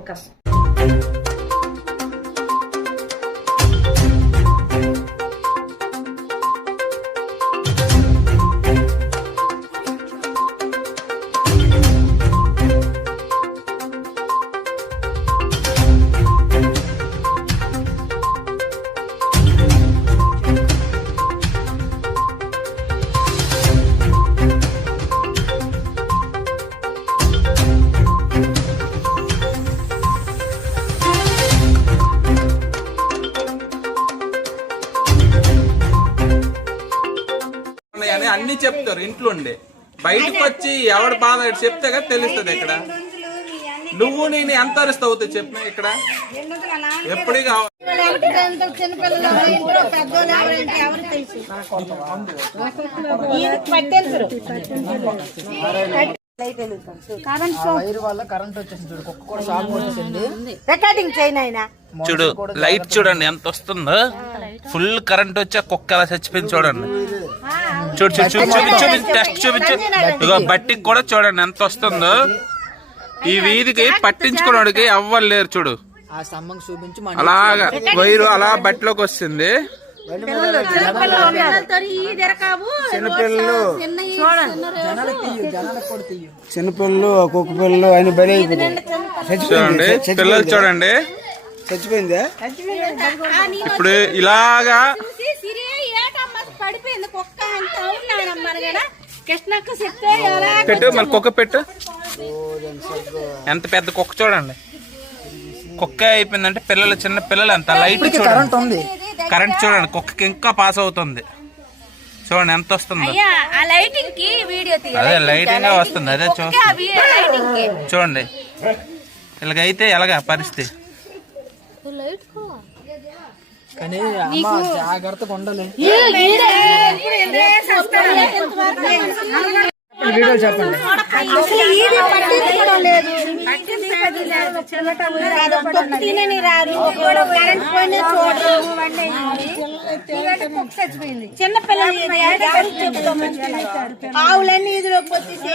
Focus. అన్ని చెప్తారు ఇంట్లో ఉండి, బయటకు వచ్చి ఎవడు బాధ చెప్తే కదా తెలుస్తుంది. ఇక్కడ నువ్వు నేను ఎంత అరుస్తూ అవుతావు చెప్పిన ఇక్కడ ఎప్పుడు చూడు లైట్ చూడండి ఎంత వస్తుందో, ఫుల్ కరెంట్ వచ్చా కుక్క ఎలా చచ్చిపోయింది చూడండి. చూడు చూడు చూపించు టెస్ట్ చూపించు. ఇగో బట్టికి కూడా చూడండి ఎంత వస్తుందో. ఈ వీధికి పట్టించుకున్నాడికి ఎవ్వరు లేరు. చూడు అలాగా వైరు అలా బట్టిలోకి వస్తుంది. చిన్నపిల్లలు ఒక్కొక్క పిల్లలు ఆయన బలి చూడండి, పిల్లలు చూడండి చచ్చిపోయిందే. ఇప్పుడు ఇలాగా పెట్టు, మళ్ళీ కుక్క పెట్టు. ఎంత పెద్ద కుక్క చూడండి. కుక్క అయిపోయిందంటే పిల్లలు, చిన్న పిల్లలు ఎంత లైట్ చూడండి. కరెంట్ చూడండి, కుక్కకి ఇంకా పాస్ అవుతుంది. చూడండి ఎంత వస్తుందో. అదే లైటింగ్ వస్తుంది, అదే చూడండి. ఇలాగైతే ఎలాగా పరిస్థితి. కానీ జాగ్రత్తగా ఉండాలి. వీడియో చెప్పండి. చిన్నపిల్లలు ఆవులన్నీ ఇదిలోకి వచ్చేసి